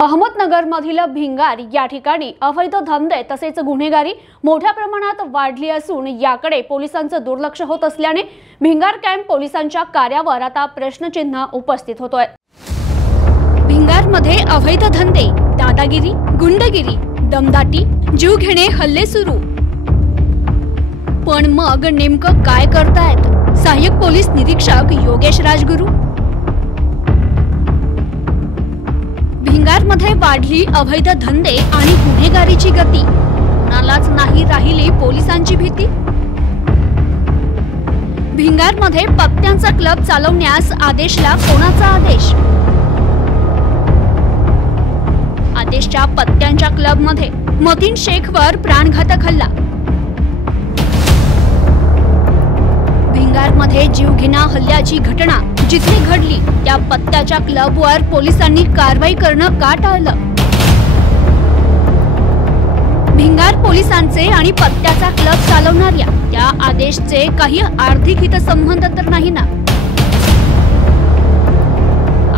अहमदनगरमधील भिंगार या ठिकाणी अवैध धंदे तसेच गुन्हेगारी मोठ्या प्रमाणात वाढली असून याकडे पोलिसांचं दुर्लक्ष होत असल्याने भिंगार कॅम्प पोलिसांच्या कार्यावर आता प्रश्नचिन्ह उपस्थित होतोय। भिंगारमध्ये अवैध धंदे, दादागिरी, गुंडगिरी, दमदाटी, जीव घेणे हल्ले सुरू। पण मग नेमकं काय करतायत सहाय्यक पोलीस निरीक्षक योगेश राजगुरू? भिंगारमध्ये वाढली अवैध धंदे आणि गुन्हेगारीची गती, कोणालाच नाही राहिली पोलिसांची भीती। भिंगारमध्ये पत्त्यांचा क्लब चालवण्यास आदेशला कोणाचा आदेश? आदेशच्या पत्त्यांच्या क्लबमध्ये मतीन शेखवर प्राणघातक हल्ला। भिंगारमध्ये जीवघेणा हल्ल्याची घटना जिथे घडली त्या पत्त्याच्या क्लबवर पोलिसांनी कारवाई करणं का टाळलं? भिंगार पोलिसांचे आणि पत्त्याचा क्लब चालवणाऱ्या त्या आदेशचे काही आर्थिक हितसंबंध तर नाही ना?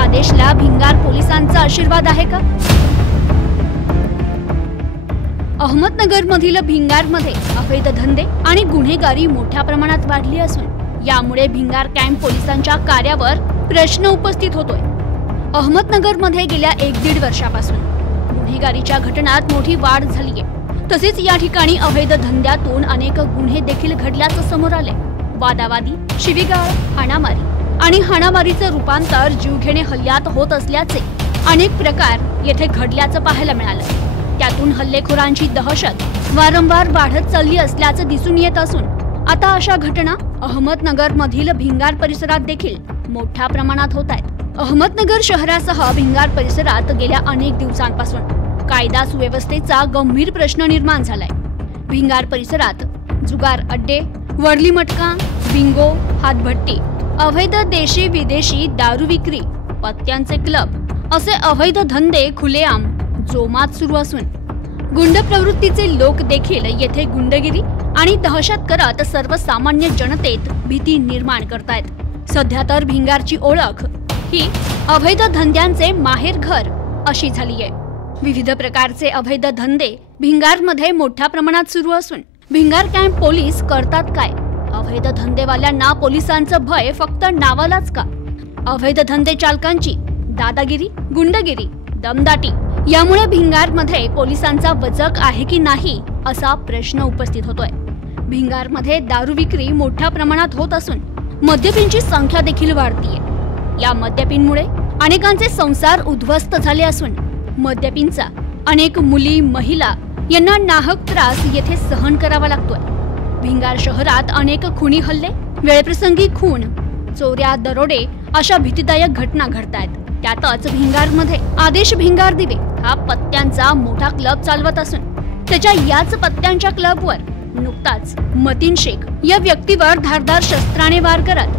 आदेशला भिंगार पोलिसांचा आशीर्वाद आहे का? अहमदनगरमधील भिंगारमध्ये अवैध धंदे आणि गुन्हेगारी मोठ्या प्रमाणात वाढली असून यामुळे भिंगार कॅम्प पोलिसांच्या कार्यावर प्रश्न उपस्थित होतोय। अहमदनगरमध्ये गेल्या 1-1.5 वर्षापासून गुन्हेगारीच्या घटनात मोठी वाढ झाली आहे। तसेच या ठिकाणी अवैध धंद्यातून अनेक गुन्हे देखील घडल्याचं समोर आले। वादावादी, शिवीगाळ, हाणामारी आणि हाणामारीचं रूपांतर जीवघेणे हल्ल्यात होत असल्याचे अनेक प्रकार येथे घडल्याचं पाहायला मिळालं। त्यातून हल्लेखोरांची दहशत वारंवार वाढत चालली असल्याचं दिसून येत असून आता अशा घटना अहमदनगर मधील भिंगार परिसरात देखील मोठ्या प्रमाणात होत आहेत। अहमदनगर शहरासह भिंगार परिसरात गेल्या अनेक दिवसांपासून कायदा सुव्यवस्थेचा गंभीर प्रश्न निर्माण झालाय। भिंगार परिसरात जुगार अड्डे, वरली मटका, बिंगो, हातभट्टी, अवैध देशी विदेशी दारू विक्री, पत्त्यांचे क्लब असे अवैध धंदे खुलेआम जोमात सुरू असून गुंड प्रवृत्तीचे लोक देखील येथे गुंडगिरी आणि दहशत करत सर्वसामान्य जनतेत भीती निर्माण करतायत। सध्या तर भिंगारची ओळख ही अवैध धंद्यांचे माहेरघर अशी झाली आहे। विविध प्रकारचे अवैध धंदे भिंगारमध्ये मोठ्या प्रमाणात सुरू असून भिंगार कॅम्प पोलीस करतात काय? अवैध धंदेवाल्यांना पोलिसांचं भय फक्त नावालाच का? अवैध धंदे चालकांची दादागिरी, गुंडगिरी, दमदाटी यामुळे भिंगारमध्ये पोलिसांचा वचक आहे की नाही असा प्रश्न उपस्थित होतोय। भिंगारमध्ये दारू विक्री मोठ्या प्रमाणात होत असून मद्यपींची संख्या देखील वाढतीये। या मद्यपींमुळे अनेकांचे संसार उद्ध्वस्त झाले असून मद्यपींचा अनेक मुली, महिला यांना नाहक त्रास येथे सहन करावा लागतोय। भिंगार शहरात अनेक खुनी हल्ले, वेळप्रसंगी खून, चोऱ्या, दरोडे अशा भीतीदायक घटना घडतायत। त्यातच भिंगारमध्ये आदेश भिंगार दिवे हा पत्त्यांचा मोठा क्लब चालवत असून त्याच्या याच पत्त्यांच्या क्लबवर नुकताच मतीन शेख या व्यक्तीवर धारदार शस्त्राने वार करत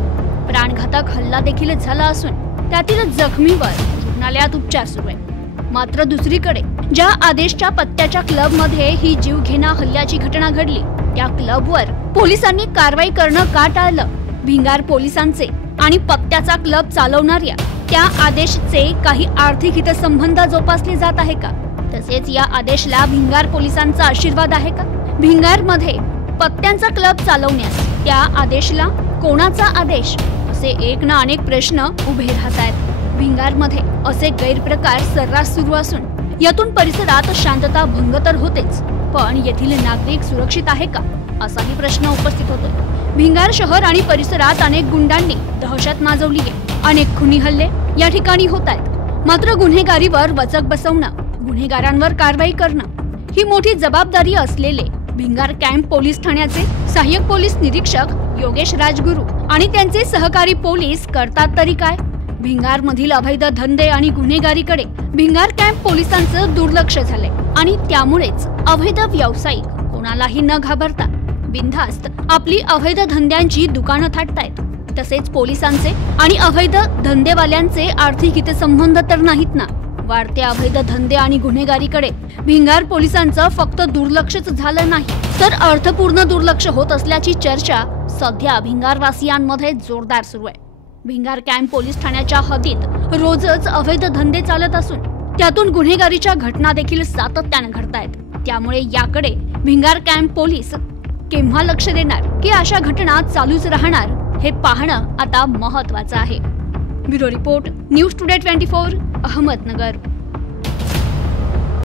प्राणघातक हल्ला देखील झाला असून त्यातील जखमीवर रुग्णालयात उपचार सुरू आहे। मात्र दुसरीकडे ज्या आदेशच्या पत्त्याच्या क्लब मध्ये ही जीवघेणा हल्ल्याची घटना घडली त्या क्लबवर पोलिसांनी कारवाई करणं का टाळलं? भिंगार पोलिसांचे आणि पत्त्याचा क्लब चालवणाऱ्या त्या आदेशचे काही आर्थिक हितसंबंध जोपासले जात आहे का? तसेच या आदेशला भिंगार पोलिसांचा आशीर्वाद आहे का? भिंगारमध्ये पत्त्यांचा क्लब चालवण्यास त्या आदेशला कोणाचा आदेश? असे एक ना अनेक प्रश्न उभे राहत आहेत। भिंगारमध्ये असे गैरप्रकार सर्रास सुरू असून यातून परिसरात शांतता भंग तर होतेच, पण येथील नागरिक सुरक्षित आहे का असाही प्रश्न उपस्थित होतोय। भिंगार शहर आणि परिसरात अनेक गुंडांनी दहशत माजवली आहे। अनेक खुनी हल्ले या ठिकाणी होत आहेत। मात्र गुन्हेगारीवर वचक बसवणं, गुन्हेगारांवर कारवाई करणं ही मोठी जबाबदारी असलेले भिंगार कॅम्प पोलीस ठाण्याचे सहाय्यक पोलीस निरीक्षक योगेश राजगुरू आणि त्यांचे सहकारी पोलीस करतात तरी काय? भिंगार मधील अवैध धंदे आणि गुन्हेगारीकडे भिंगार कॅम्प पोलिसांचं दुर्लक्ष झालंय आणि त्यामुळेच अवैध व्यावसायिक कोणालाही न घाबरता बिनधास्त आपली अवैध धंद्यांची दुकानं थाटतायत। तसेच पोलिसांचे आणि अवैध धंदेवाल्यांचे आर्थिक हितसंबंध तर नाहीत ना? वाढत्या अवैध धंदे आणि गुन्हेगारीकडे भिंगार पोलिसांचं फक्त दुर्लक्षच झालं नाही तर अर्थपूर्ण दुर्लक्ष होत असल्याची चर्चा सध्या भिंगारवासियांमध्ये जोरदार सुरू आहे। भिंगार कॅम्प पोलीस ठाण्याच्या हद्दीत रोजच अवैध धंदे चालत असून त्यातून गुन्हेगारीच्या घटना देखील सातत्याने घडतायत। त्यामुळे याकडे भिंगार कॅम्प पोलीस केव्हा लक्ष देणार की अशा घटना चालूच राहणार हे पाहणं आता महत्त्वाचं आहे। Bureau report, news today 24, Ahmednagar.